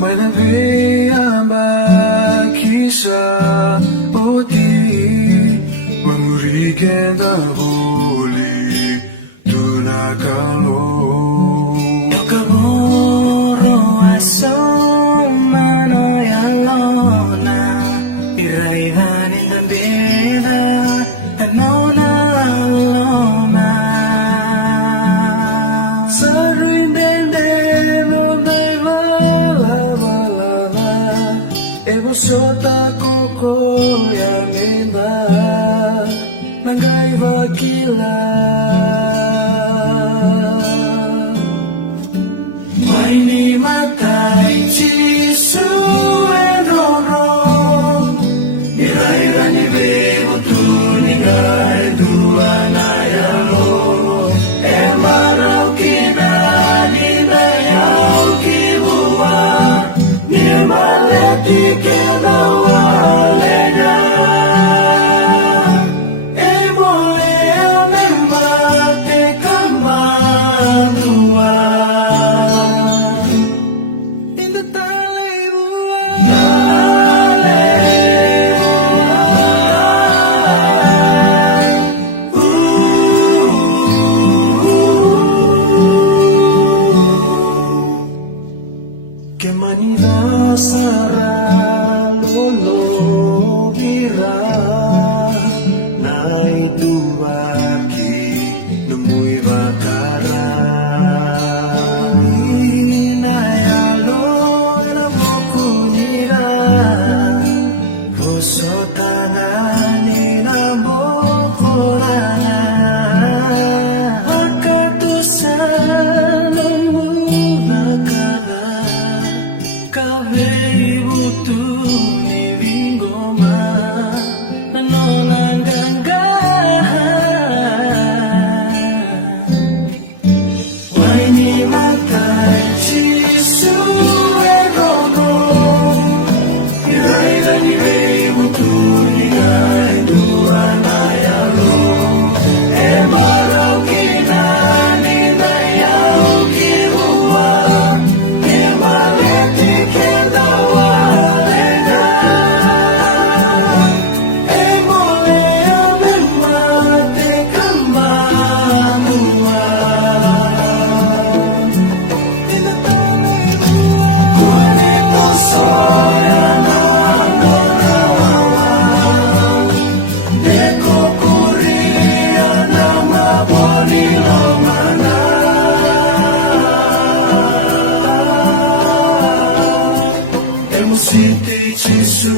May nabiyambaki sa puti Mangurigen da huli Tunakalo Yokamoro aso manoyalona Iraihanin na bida Anona aloma Saruin Sota koko yamenda Nangai wakila Maini matai chisu enoro Ira ni bebo tu nigai dua nayalo Emarau kina nina yau kibuwa Nimaleti kena walenya Emole amembate kamanua Inda talebua Que manida sara lolo bira Nai tubaki nemui bakara Inayalo ilamoku nira Hosotangani namokorana Akatusan nakala Kaveri butu ni vingoma Nanonanganga Waini matai chisu erono Iraira ni vei butu ni gai dua nayalo Emarau kina ni nayau kiruwa Emaleti kena walena Emole amemate kamanua Kuni posoya nanonawa Deko kuria nama boni lomana Emo siti chisu